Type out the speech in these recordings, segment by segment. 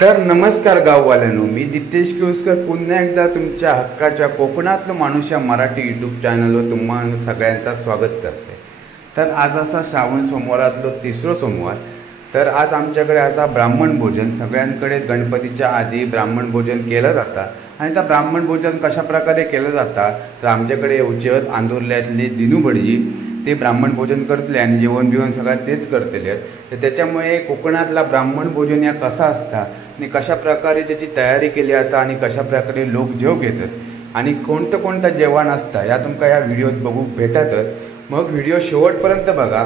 तर नमस्कार गाववाल्यांनो, मी दिप्तेश केवसकर पुन्हा एकदा तुमच्या हक्काच्या कोकणातलं माणूस या मराठी यूट्यूब चॅनलवर तुम्हाला सगळ्यांचं स्वागत करते। तर आज असा श्रावण सोमवारातलो तिसरा सोमवार। तर आज आमच्याकडे आता ब्राह्मण भोजन, सगळ्यांकडे गणपतीच्या आधी ब्राह्मण भोजन केलं जातं आणि त्या ब्राह्मण भोजन कशा प्रकारे केलं जातं तर आमच्याकडे उचेत आंदोर्ल्यातले दिनू भटजी ते ब्राह्मण भोजन करतले आणि जेवण बिवण सगळं तेच करतले। तर त्याच्यामुळे कोकणातला ब्राह्मण भोजन या कसा असता आणि कशा प्रकारे त्याची तयारी केली जाता आणि कशा प्रकारे लोक जेव घेतात आणि कोणतं कोणतं जेवण असतं या तुमका या व्हिडिओत बघू भेटतच। मग व्हिडिओ शेवटपर्यंत बघा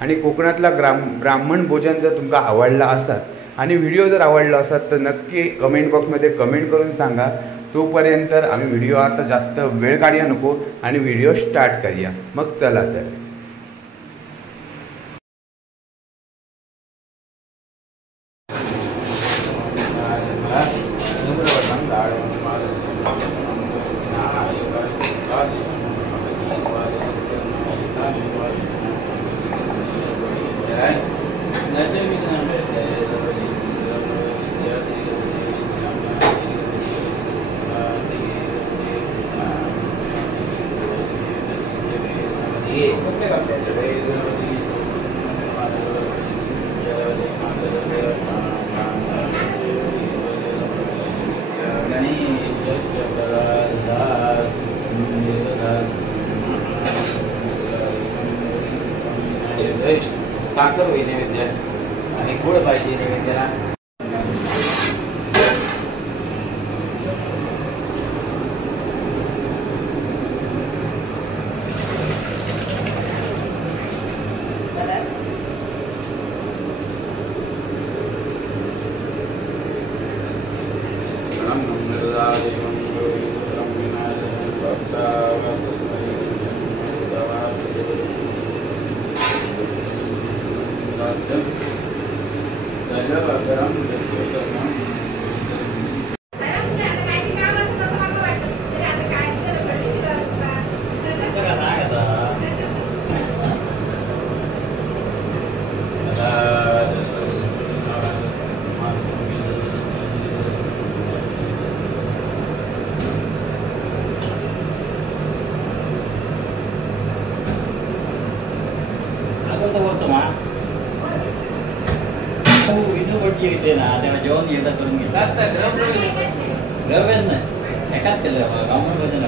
आणि कोकणातला ब्राह्मण भोजन जर तुमका आवडला असत आणि व्हिडिओ जर आवडला असत तर नक्की कमेंट बॉक्समध्ये कमेंट करून सांगा। तोपर्यंत आम्ही व्हिडिओ आता जास्त वेळ काढूया नको आणि व्हिडिओ स्टार्ट करूया। मग चला तर साखर होई नैवेद्य आणि गोड पाहिजे नैवेद्याला। जेवण एकदा करून घेतात रवेच नाही एकाच केलं ब्राह्मण भोजन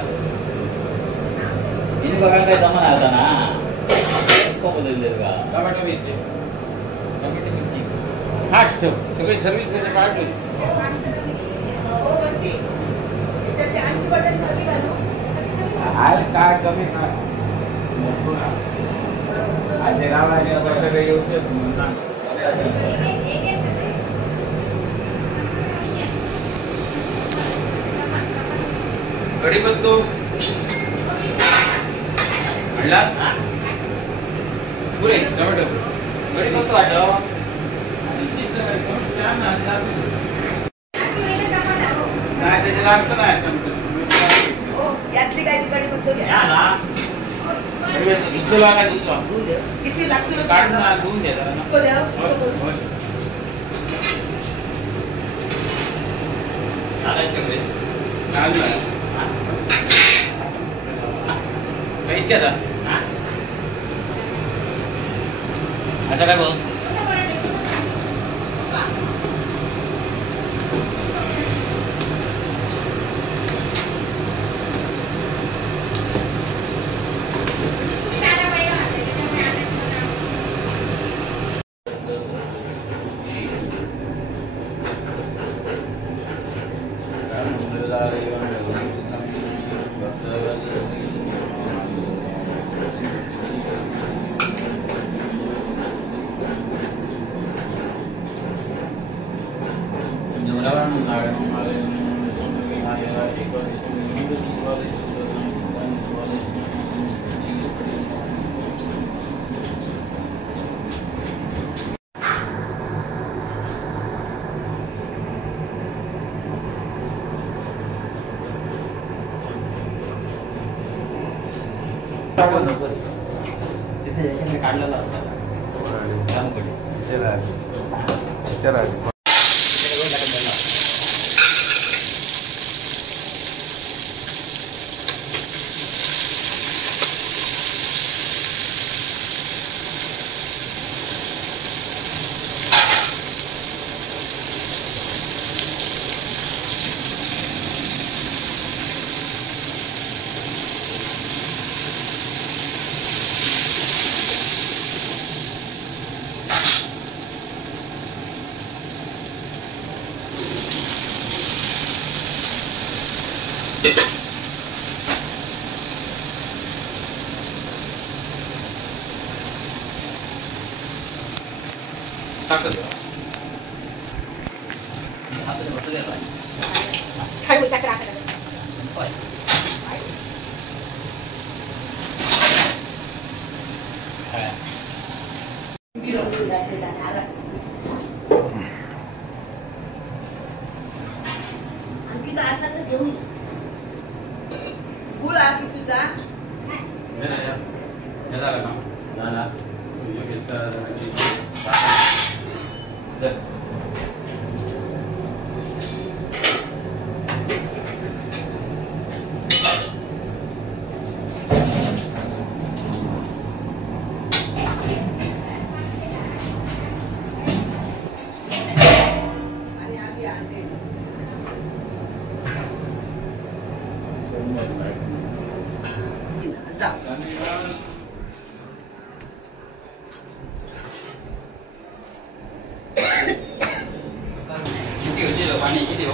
हिने बघा काय जमान आता ना बदलले का टमाटो मिरची फास्ट ठेव सगळी सर्व्हिस मध्ये पाठ काय कमी आज गावाला सगळे येऊ कढीपत्तो आणला पुरे टोमॅटो कढीपत्तो वाटव काय त्याचे जास्त नाही यातली काय कढीपत्तो घ्या ना दुसरा किती लागतो काढून धुवून द्या आता काय बोल तिथे काढलेला असता आणखी काय असं तर घेऊन गुळ आहे सुद्धा पाणी किती हो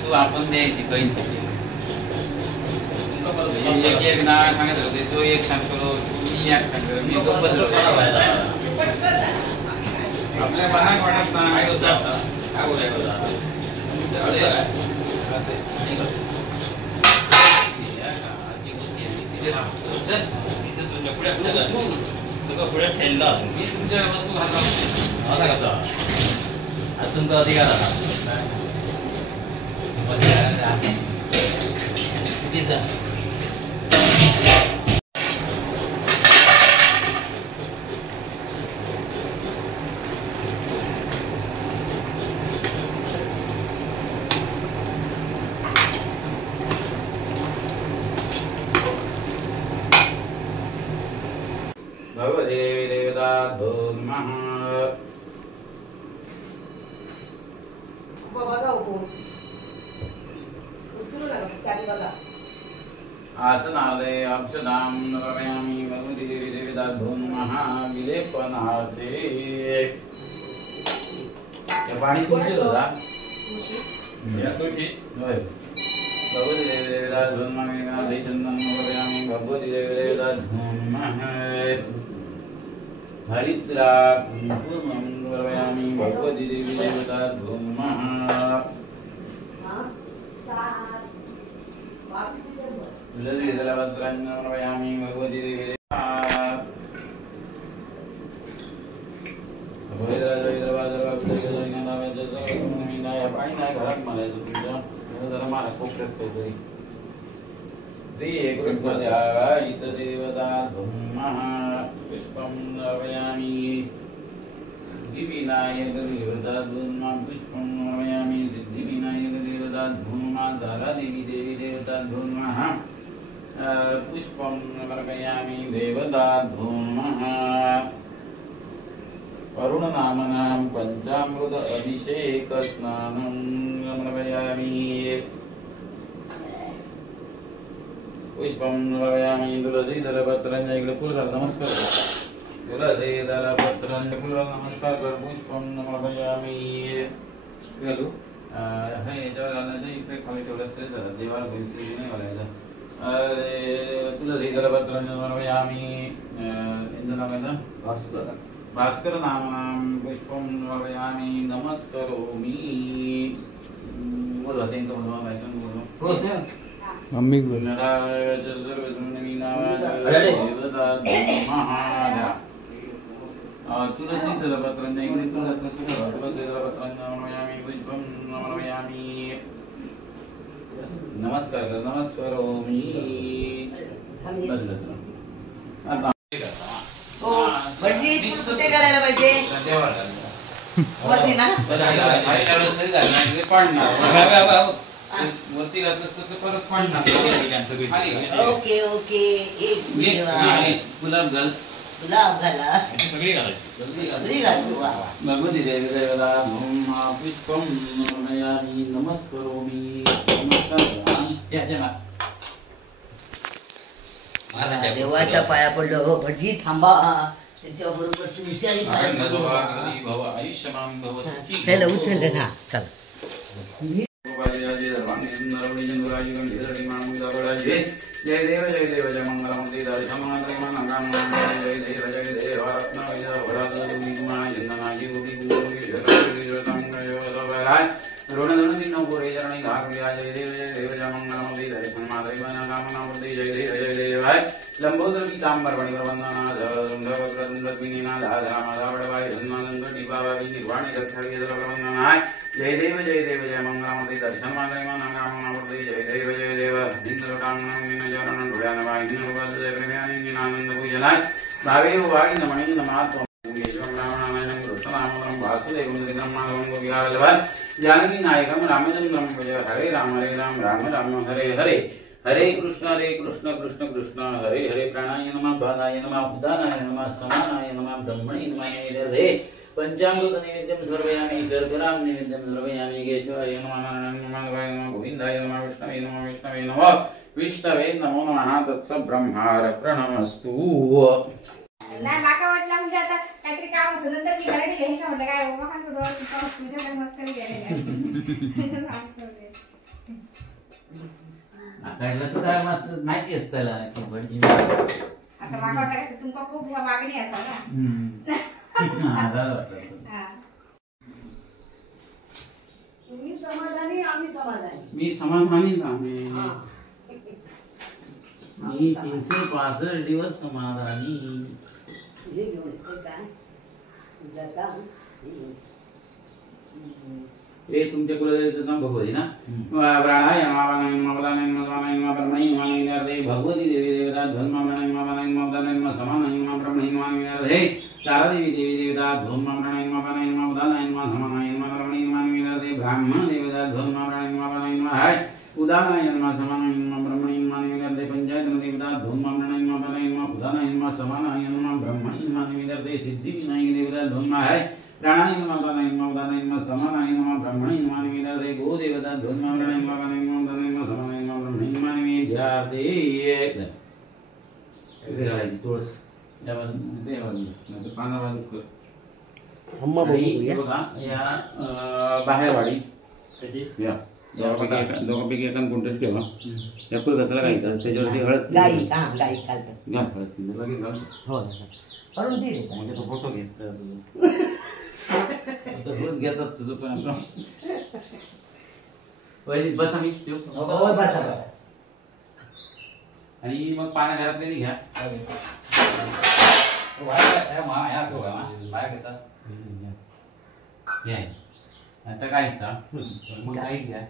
तू आपण द्यायची एक नाव सांगत होते तो एक सांगतो मी एक सांगतो मी आपल्या मनात वाटत नाही होता काय बोलायचं तुझ्या पुढे ठेवला मी तुमच्या वस्तू घालतो कसा आज तुमचा अधिकार आला कितीचा भगवदेवी देवता धूर्मः बघा बघा आसनालय अक्षदां नमयामि भगवती देवी देवता धूर्मः विलेपनार्थे हे पाणी तुळशी होता या तुळशी होय भगवती देवी देवता धूर्मः दैचंदन नमयामि भगवती देवी देवता धूर्मः हरिद्रा पूर्णं नमयामि भगवती देवी देवता धूर्मः तुलसी जलवस्त्रां नमयामि भगवती देवी देवता पाणी नाही घरात मारायचं तुमच्या जरा मारा कोपऱ्यात काहीतरी श्री एक इथ देवता धूर्मः पुष्पं नमयामि सिद्धिविनायक देवता धूर्मः पुष्पं नमयामि सिद्धिविनायक देवता धूर्मः धारादेवी देवी देवता धूर्मः पुष्पं नमयामि देवता धूर्मः अरुणनामनां पंचामृत अभिषेक स्नानं नमयामि पुष्पं नमयामि तुलसी दलपत्रं इकडे फुल कर नमस्कार तुलसी दलपत्रं फुल नमस्कार कर पुष्पं नमयामि घालू हे याच्यावर घालायचं इकडे खाली ठेवलं तरी झालं देवाला नाही घालायचं तुलसी दलपत्रं नमयामि यांचं नाव आहे ना भास्कर नामनां पुष्पं नमयामि नमस्करोमि बोला त्यांचं म्हणून ऐकून बोलू हो सर मम्मी तुलसी दलपत्रं इकडे तुलसी दलपत्रं नमयामि पुष्पं नमयामि नमस्कार नमस्करोमि हो भटजी कुठे करायला पाहिजे वरती ना वरती घातलं तर परत पाडणार ओके ओके एक गुलाब घाल गुलाब घाला सगळी घालायची घालू भगवती देवी देवता पुष्पं नमयामि नमस्करोमि देवाच्या पाया पडलो हो भटजी थांबा त्याच्याबरोबर तुमच्याही आनंद भवा, प्रगती भवा, आयुष्यमान भव, सुखी चला भव. उचललं ना चला जय देव जय मंगलमूर्ती दर्शमान प्रेमानंदम जय देव रत्न विजय वरद विमान जन्नाजी उदी गुरु जगतम जय ऋणधनुति नवपुरे चरणी घाग्या जय देव मंगलमूर्ति दर्शमान प्रेमानंदम जय देव लंबोदर पीतांबर मणिवंदना दंडवक्रदुंडविनीना धाधामाधावडवाय धन्मानंद दीपावली निर्वाणी दक्षिणी सर्ववंदनाय जय देव जय मंगलमूर्ति दर्शमान प्रेमानंदम जय देव इंद्रकांगन चरण ढुळ्यानवाय हिंदुवल्लभ प्रेमानंद आनंद पूजनाय भावे वागी नमणी नमात् रामायणं कृष्णनामं वासुदेवं श्रीरामं गोविहारवल्लभ जानकी नायकं रामचंद्रं भज हरे राम राम राम हरे हरे हरे कृष्ण कृष्ण कृष्ण हरे हरे प्राणाय नमः बाणाय नमः उदानाय नमः समानाय नमः ब्रह्मणे नमः हरे पंचामृत नैवेद्यं सर्वयामि शर्करां नैवेद्यं सर्वयामि केशवाय नमः नारायणाय नमः गोविंदाय नमः विष्णवे नमः विष्णवे नमो नमः तत्स ब्रह्मार्पणमस्तु. नाही माका वाटला म्हणजे आता काहीतरी काम असं नंतर मी घरी हे का म्हटलं काय महान तुझ्याकडे मस्करी गेलेली आकाडला तर काय मस्त माहिती असताला की भटजी आता माका वाटलं कसं तुमका खूप ह्या मागणी असा ना आधार वाटत. हा तुम्ही समाधानी आम्ही समाधानी मी समाधानी नाही. मी 365 दिवस समाधानी. हे घेऊन येतो काय तुझं काम हे तुमच्या कुलदेवतेचं नाम भगवती ना. प्राणाय नमः ममदानाय नमः ब्रह्मणे नमः भगवती देवी देवता धन्मामणाय नमः ममदानाय नमः समानाय नमः ब्रह्मणे नमः हे तारा देवी देवी देवता धन्मामणाय नमः ममदानाय नमः समानाय नमः ब्रह्मणे नमः ब्राह्मण देवता धन्मामणाय नमः हाय उदानाय नमः समानाय नमः ब्रह्मणे नमः पंचायत देवता धन्मामणाय नमः उदानाय नमः समानाय नमः ब्रह्मणे नमः सिद्धि विनायक देवता धन्मा हाय प्राणाय नमः उदानाय नमः समानाय नमः ब्रह्मणे नमः गो देवता धन्मामणाय नमः उदानाय नमः समानाय नमः ब्रह्मणे नमः ध्याते घालायची तुळस पानावर अम्मा बघूया या बाहेरवाडी दोघांपैकी एकान कोणतंच ठेवा या फुलगताला घालतात त्याच्यावरती हळद गाई गाई घालतात घाल हळद लगेच घाल. हो करून दे म्हणजे तो फोटो घेत रोज घेतात तुझं पण पहिली बस आम्ही हो बसा बसा आणि मग पाण्या घरातले घ्या आता काय मग काही घ्या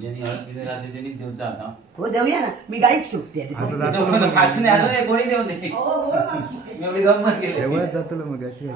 ज्यांनी हळद पिणे राहते त्यांनी देऊचा आता हो देऊया ना मी गाईच सुटते खासने अजून कोणी देऊ दे मी एवढी गंमत केली एवढ्यात जातो मग अशी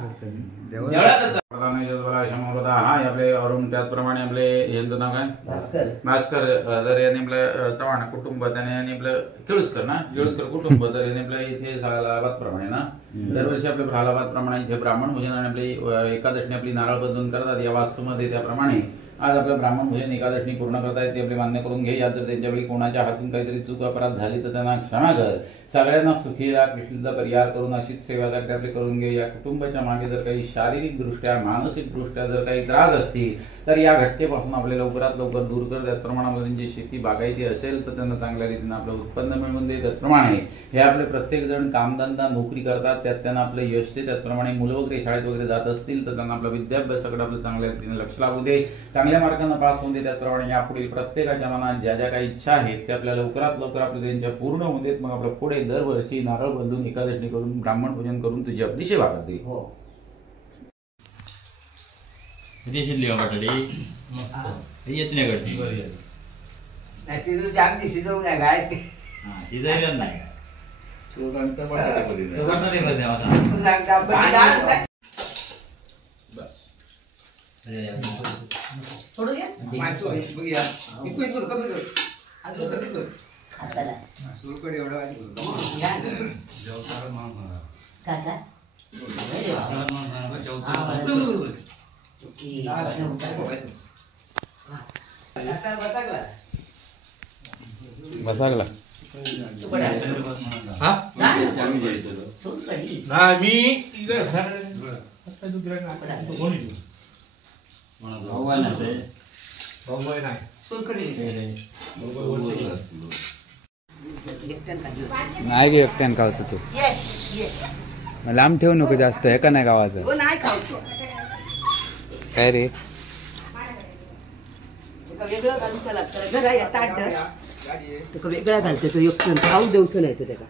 आपले अरुण त्याचप्रमाणे आपले यांचं नाव काय भास्कर जर याने आपलं चव्हाण कुटुंब त्याने आणि आपलं केळुसकर ना केळुसकर कुटुंब तर याने आपल्या इथे झालाबाद प्रमाणे ना दरवर्षी आपल्या झालाबाद प्रमाणे इथे ब्राह्मण भोजन आणि आपली एकादशीने आपली नारळ बंधन करतात या वास्तूमध्ये त्याप्रमाणे आज आपलं ब्राह्मण भोजन एकादशी पूर्ण करतायत ते आपले मान्य करून घे. जर त्यांच्यावेळी कोणाच्या हातून काहीतरी चूक अपराध झाली तर त्यांना क्षमा कर. सगळ्यांना सुखी राख विष्णूचा परिहार करून अशीच सेवा आपले करून घे. या कुटुंबाच्या मागे जर काही शारीरिक दृष्ट्या मानसिक दृष्ट्या जर काही त्रास असतील तर या घटनेपासून आपले लवकरात लवकर दूर कर. त्याचप्रमाणे त्यांची शेती बागायती असेल तर त्यांना चांगल्या रीतीने आपलं उत्पन्न मिळवून दे. त्याचप्रमाणे हे आपले प्रत्येक जण कामधंदा नोकरी करतात त्यात त्यांना आपलं यश दे. त्याचप्रमाणे मुलं वगैरे शाळेत वगैरे जात असतील तर त्यांना आपला विद्याभ्यासाकडे आपलं चांगल्या रीतीने लक्ष लागू दे. चांगल्या मार्गाने पास होऊन दे. त्याचप्रमाणे यापुढील प्रत्येकाच्या मनात ज्या ज्या काही इच्छा आहेत त्या आपल्या लवकरात लवकर आपल्या त्यांच्या पूर्ण होऊन देत. मग आपलं पुढे दरवर्षी नारळ बंधून एकादशी करून ब्राह्मण पूजन करून तुझी आपली सेवा करते. हो शिजली बटाटे मस्त येत नाही घरची आमची शिजवून काय शिजायला नाही थोडं घ्या बसागला तू बडा हा सोड कढी नाही मी सोड कढी एकट्यानं काढली. नाही गे एकट्यानं खावचं तू ये ये मग लांब ठेवू नको जास्त हे का नाही गावाचं हो नाही खाऊचं काय रे एका वेगळं घालूचं लागतं जरा या ताट त्याका वेगळा घालतं तो एक खाऊ देऊचं नाही त्याका